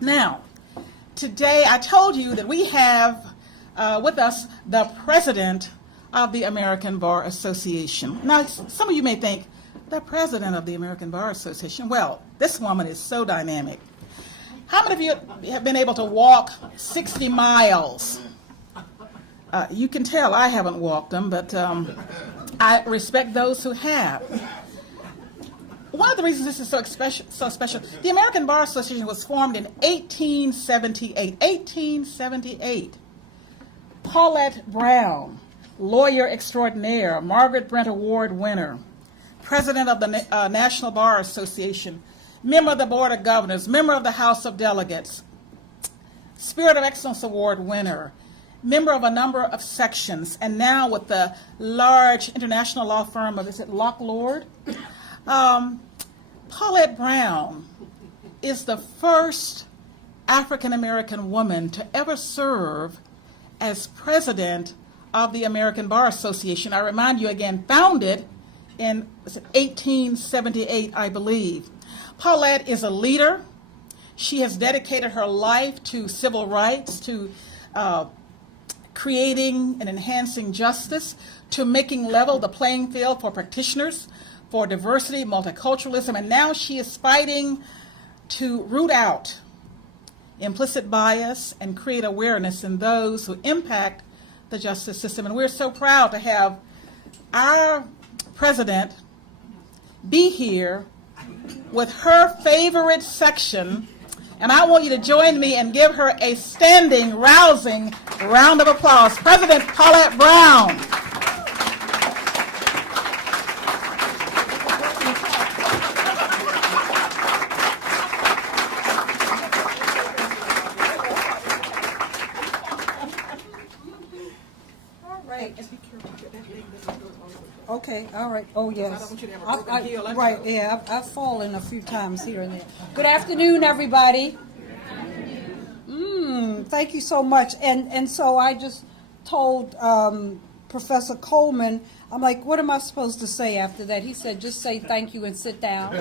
Now, today I told you that we have with us the President of the American Bar Association. Now, some of you may think, the President of the American Bar Association? Well, this woman is so dynamic. How many of you have been able to walk 60 miles? You can tell I haven't walked them, but I respect those who have. One of the reasons this is so special, the American Bar Association was formed in 1878. 1878. Paulette Brown, lawyer extraordinaire, Margaret Brent Award winner, president of the National Bar Association, member of the Board of Governors, member of the House of Delegates, Spirit of Excellence Award winner, member of a number of sections, and now with the large international law firm of, is it Lock Lord? Paulette Brown is the first African-American woman to ever serve as president of the American Bar Association. I remind you again, founded in 1878, I believe. Paulette is a leader. She has dedicated her life to civil rights, to creating and enhancing justice, to making level the playing field for practitioners, for diversity, multiculturalism, and now she is fighting to root out implicit bias and create awareness in those who impact the justice system. And we're so proud to have our president be here with her favorite section, and I want you to join me and give her a standing, rousing round of applause. President Paulette Brown. Okay, all right. Oh, yes. I don't want you to have a broken heel. Right, yeah, I've fallen a few times here and there. Good afternoon, everybody. Thank you so much. And so I just told Professor Coleman, I'm like, what am I supposed to say after that? He said, just say thank you and sit down.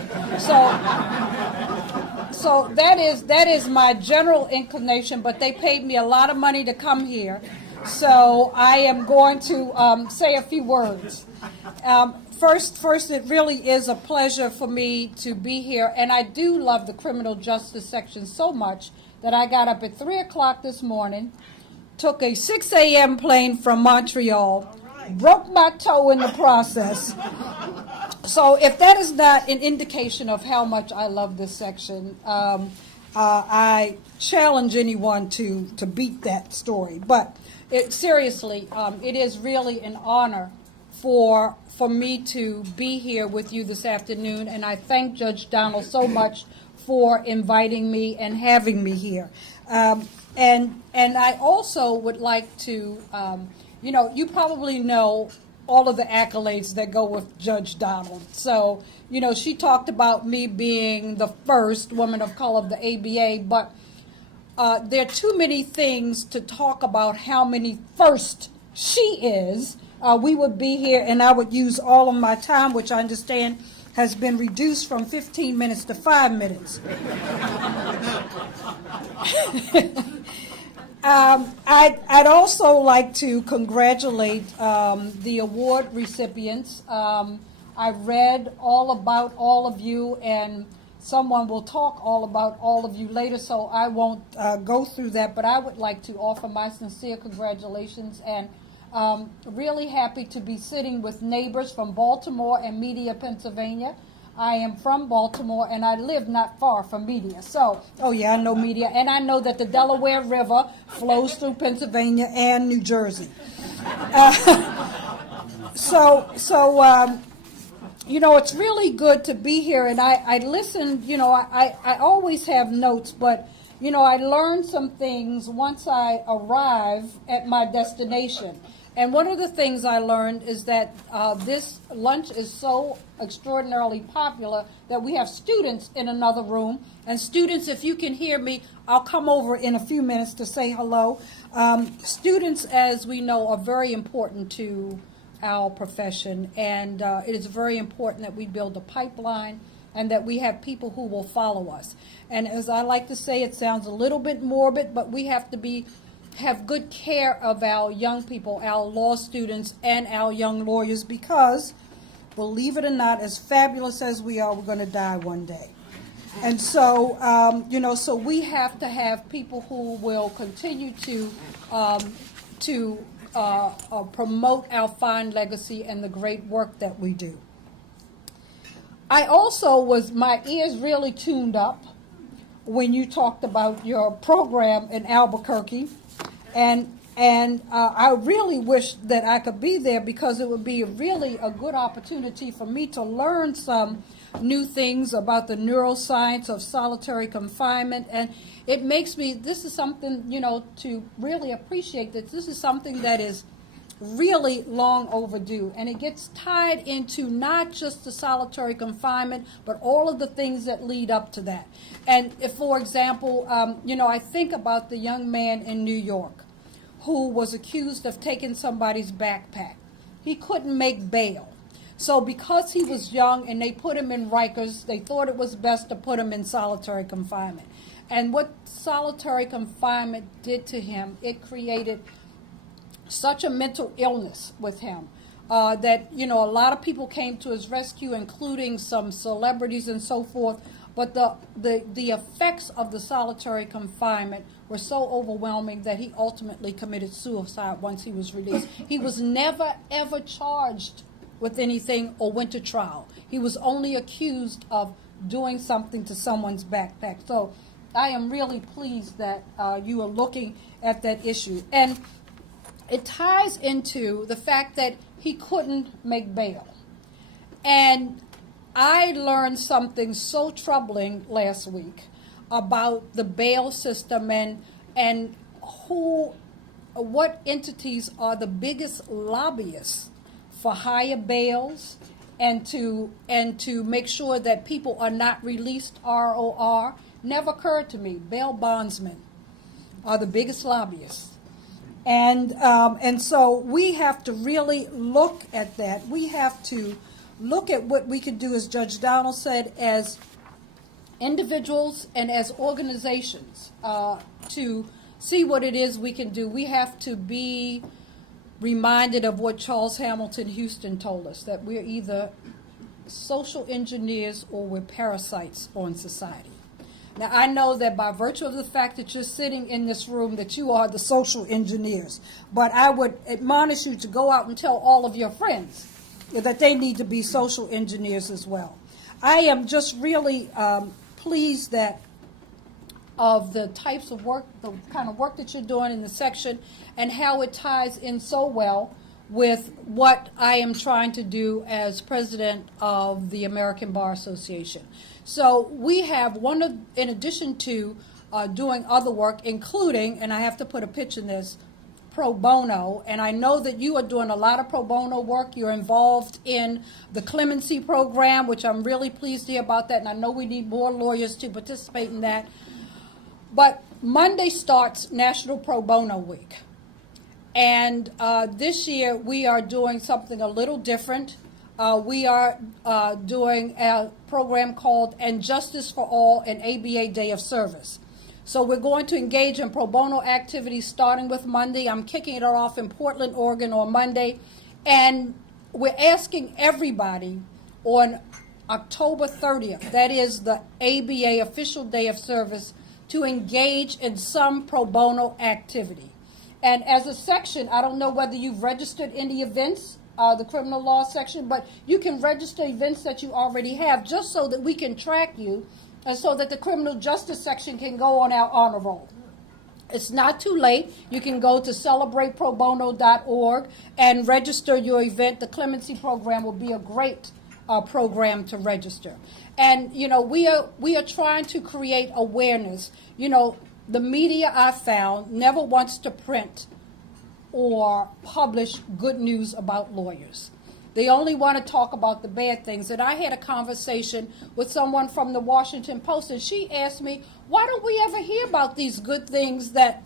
So that is my general inclination, but they paid me a lot of money to come here. So I am going to say a few words. First, it really is a pleasure for me to be here, and I do love the criminal justice section so much that I got up at 3 o'clock this morning, took a 6 a.m. plane from Montreal, broke my toe in the process. So if that is not an indication of how much I love this section, I challenge anyone to beat that story. But seriously, it is really an honor for me to be here with you this afternoon, and I thank Judge Donald so much for inviting me and having me here. And I also would like to, you probably know all of the accolades that go with Judge Donald. So, she talked about me being the first woman of color of the ABA, but there are too many things to talk about how many first she is. We would be here and I would use all of my time, which I understand has been reduced from 15 minutes to 5 minutes. I'd also like to congratulate the award recipients. I read all about all of you, and someone will talk all about all of you later, so I won't go through that, but I would like to offer my sincere congratulations, and really happy to be sitting with neighbors from Baltimore and Media, Pennsylvania. I am from Baltimore, and I live not far from Media. So, oh yeah, I know Media, and I know that the Delaware River flows through Pennsylvania and New Jersey. It's really good to be here, and I listened, I always have notes, but, I learned some things once I arrive at my destination. And one of the things I learned is that this lunch is so extraordinarily popular that we have students in another room. And students, if you can hear me, I'll come over in a few minutes to say hello. Students, as we know, are very important to our profession. And it is very important that we build a pipeline and that we have people who will follow us. And as I like to say, it sounds a little bit morbid, but we have to have good care of our young people, our law students, and our young lawyers, because, believe it or not, as fabulous as we are, we're going to die one day. And so, so we have to have people who will continue to promote our fine legacy and the great work that we do. I also my ears really tuned up when you talked about your program in Albuquerque, and I really wish that I could be there, because it would be really a good opportunity for me to learn some new things about the neuroscience of solitary confinement. And it makes me, this is something, to really appreciate that this is something that is really long overdue, and it gets tied into not just the solitary confinement, but all of the things that lead up to that. And if, for example, I think about the young man in New York who was accused of taking somebody's backpack. He couldn't make bail. So because he was young and they put him in Rikers, they thought it was best to put him in solitary confinement. And what solitary confinement did to him, it created such a mental illness with him that, a lot of people came to his rescue, including some celebrities and so forth. But the effects of the solitary confinement were so overwhelming that he ultimately committed suicide once he was released. He was never, ever charged with anything or went to trial. He was only accused of doing something to someone's backpack. So I am really pleased that you are looking at that issue. And it ties into the fact that he couldn't make bail. And I learned something so troubling last week about the bail system and what entities are the biggest lobbyists for higher bails and to make sure that people are not released ROR. Never occurred to me. Bail bondsmen are the biggest lobbyists. And so we have to really look at that. We have to look at what we could do, as Judge Donald said, as individuals and as organizations to see what it is we can do. We have to be reminded of what Charles Hamilton Houston told us, that we're either social engineers or we're parasites on society. Now, I know that by virtue of the fact that you're sitting in this room, that you are the social engineers. But I would admonish you to go out and tell all of your friends that they need to be social engineers as well. I am just really pleased that of the types of work, the kind of work that you're doing in the section, and how it ties in so well with what I am trying to do as president of the American Bar Association. So we have in addition to doing other work, including, and I have to put a pitch in this, pro bono, and I know that you are doing a lot of pro bono work. You're involved in the clemency program, which I'm really pleased to hear about that, and I know we need more lawyers to participate in that. But Monday starts National Pro Bono Week. And this year we are doing something a little different. We are doing a program called And Justice for All, an ABA Day of Service. So we're going to engage in pro bono activities starting with Monday. I'm kicking it off in Portland, Oregon on Monday. And we're asking everybody on October 30th, that is the ABA official day of service, to engage in some pro bono activity. And as a section, I don't know whether you've registered any events, the criminal law section, but you can register events that you already have, just so that we can track you and so that the criminal justice section can go on our honor roll. It's not too late. You can go to celebrateprobono.org and register your event. The clemency program will be a great program to register. And, we are trying to create awareness. The media, I found, never wants to print or publish good news about lawyers. They only want to talk about the bad things. And I had a conversation with someone from the Washington Post, and she asked me, why don't we ever hear about these good things that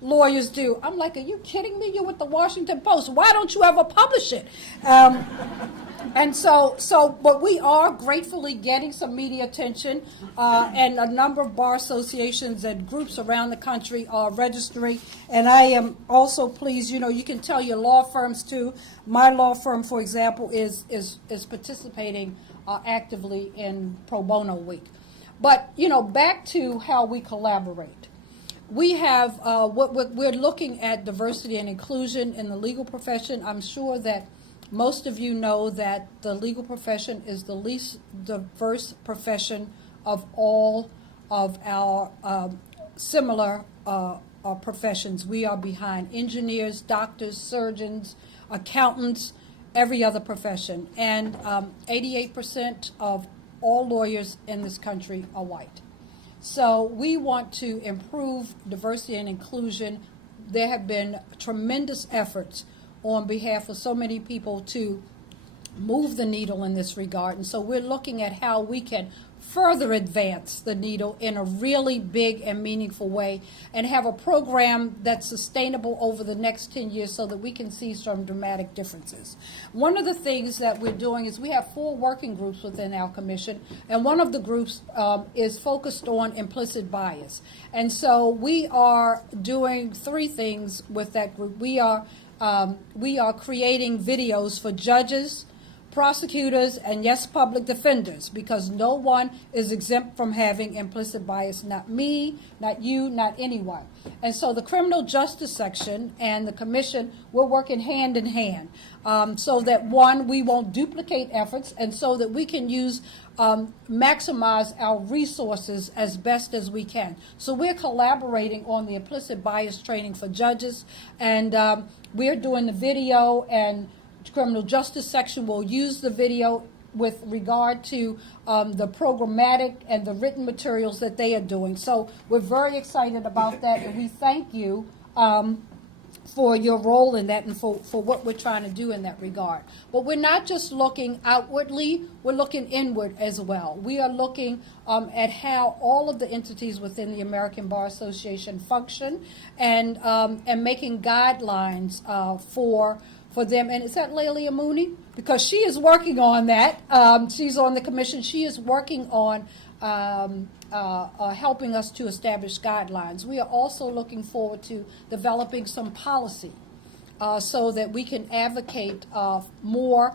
lawyers do? I'm like, are you kidding me? You're with the Washington Post. Why don't you ever publish it? And but we are gratefully getting some media attention, and a number of bar associations and groups around the country are registering. And I am also pleased, you can tell your law firms too. My law firm, for example, is participating actively in Pro Bono Week. But, back to how we collaborate. We have, we're looking at diversity and inclusion in the legal profession. I'm sure that most of you know that the legal profession is the least diverse profession of all of our similar professions. We are behind engineers, doctors, surgeons, accountants, every other profession. And 88% of all lawyers in this country are white. So we want to improve diversity and inclusion. There have been tremendous efforts on behalf of so many people to move the needle in this regard. And so we're looking at how we can further advance the needle in a really big and meaningful way and have a program that's sustainable over the next 10 years so that we can see some dramatic differences. One of the things that we're doing is we have 4 working groups within our commission, and one of the groups is focused on implicit bias. And so we are doing 3 things with that group. We are creating videos for judges, prosecutors, and yes, public defenders, because no one is exempt from having implicit bias, not me, not you, not anyone. And so the criminal justice section and the commission, we're working hand in hand so that, one, we won't duplicate efforts, and so that we can maximize our resources as best as we can. So we're collaborating on the implicit bias training for judges, and we're doing the video, and criminal justice section will use the video with regard to the programmatic and the written materials that they are doing. So we're very excited about that, and we thank you for your role in that and for what we're trying to do in that regard. But we're not just looking outwardly, we're looking inward as well. We are looking at how all of the entities within the American Bar Association function and making guidelines for them. And is that Lelia Mooney? Because she is working on that. She's on the commission. She is working on helping us to establish guidelines. We are also looking forward to developing some policy so that we can advocate more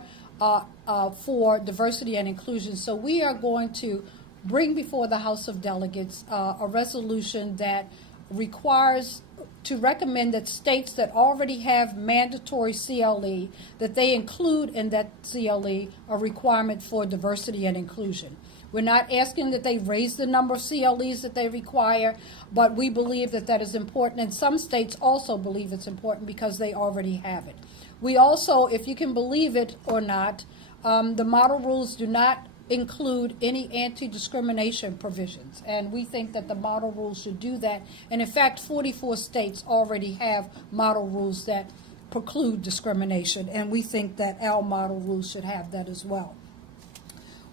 for diversity and inclusion. So we are going to bring before the House of Delegates a resolution that requires to recommend that states that already have mandatory CLE, that they include in that CLE a requirement for diversity and inclusion. We're not asking that they raise the number of CLEs that they require, but we believe that that is important, and some states also believe it's important because they already have it. We also, if you can believe it or not, the model rules do not include any anti-discrimination provisions, and we think that the model rules should do that. And in fact, 44 states already have model rules that preclude discrimination, and we think that our model rules should have that as well.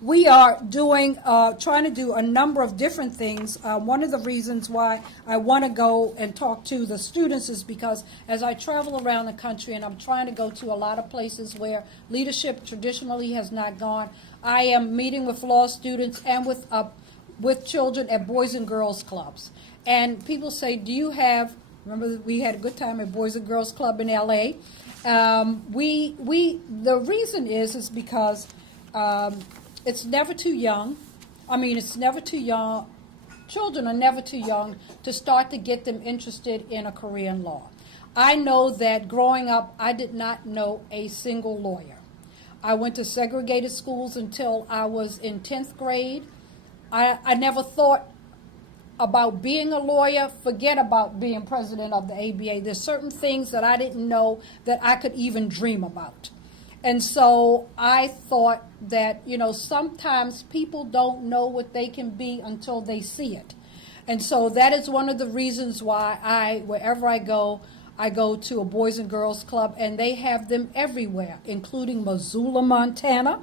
We are trying to do a number of different things. One of the reasons why I want to go and talk to the students is because as I travel around the country, and I'm trying to go to a lot of places where leadership traditionally has not gone, I am meeting with law students and with children at Boys and Girls Clubs. And people say, do you have, remember we had a good time at Boys and Girls Club in LA. The reason is because it's never too young. It's never too young. Children are never too young to start to get them interested in a career in law. I know that growing up, I did not know a single lawyer. I went to segregated schools until I was in 10th grade. I never thought about being a lawyer. Forget about being president of the ABA. There's certain things that I didn't know that I could even dream about. And so I thought that, sometimes people don't know what they can be until they see it. And so that is one of the reasons why wherever I go to a Boys and Girls Club, and they have them everywhere, including Missoula, Montana,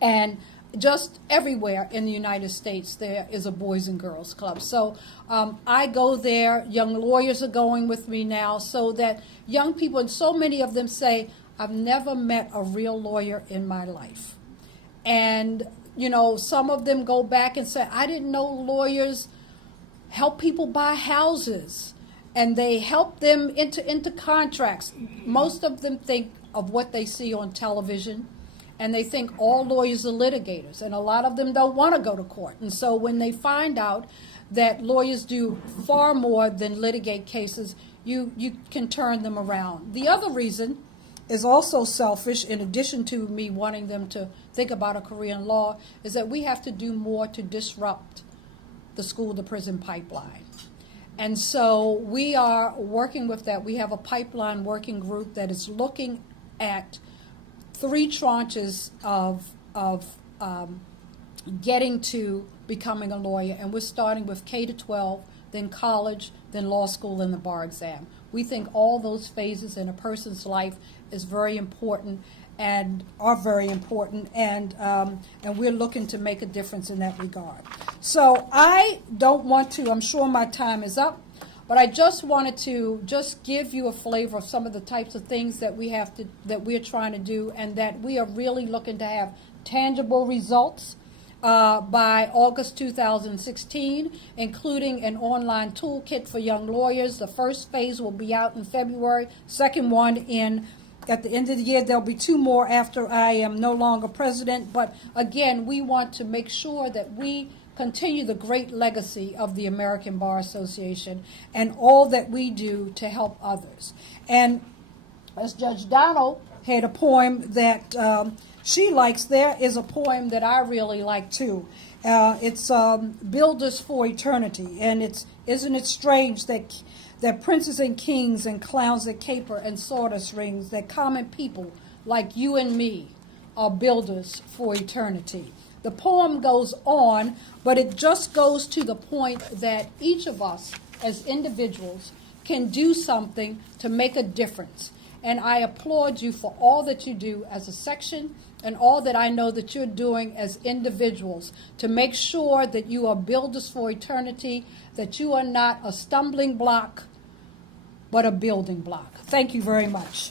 and just everywhere in the United States there is a Boys and Girls Club. So I go there. Young lawyers are going with me now, so that young people, and so many of them say, I've never met a real lawyer in my life. And, you know, some of them go back and say, I didn't know lawyers help people buy houses. And they help them into contracts. Most of them think of what they see on television, and they think all lawyers are litigators. And a lot of them don't want to go to court. And so when they find out that lawyers do far more than litigate cases, you can turn them around. The other reason is also selfish, in addition to me wanting them to think about a career in law, is that we have to do more to disrupt the school-to-prison pipeline. And so we are working with that. We have a pipeline working group that is looking at 3 tranches of getting to becoming a lawyer. And we're starting with K-12, then college, then law school, and the bar exam. We think all those phases in a person's life is very important and are very important, and we're looking to make a difference in that regard. So I don't want to, I'm sure my time is up, but I just wanted to just give you a flavor of some of the types of things that we're trying to do, and that we are really looking to have tangible results by August 2016, including an online toolkit for young lawyers. The first phase will be out in February, second one at the end of the year. There'll be 2 more after I am no longer president. But again, we want to make sure that we continue the great legacy of the American Bar Association and all that we do to help others. And as Judge Donald had a poem that she likes, there is a poem that I really like too. It's Builders for Eternity. And isn't it strange that princes and kings and clowns that caper and sawdust rings, that common people like you and me are builders for eternity. The poem goes on, but it just goes to the point that each of us as individuals can do something to make a difference. And I applaud you for all that you do as a section and all that I know that you're doing as individuals to make sure that you are builders for eternity, that you are not a stumbling block, but a building block. Thank you very much.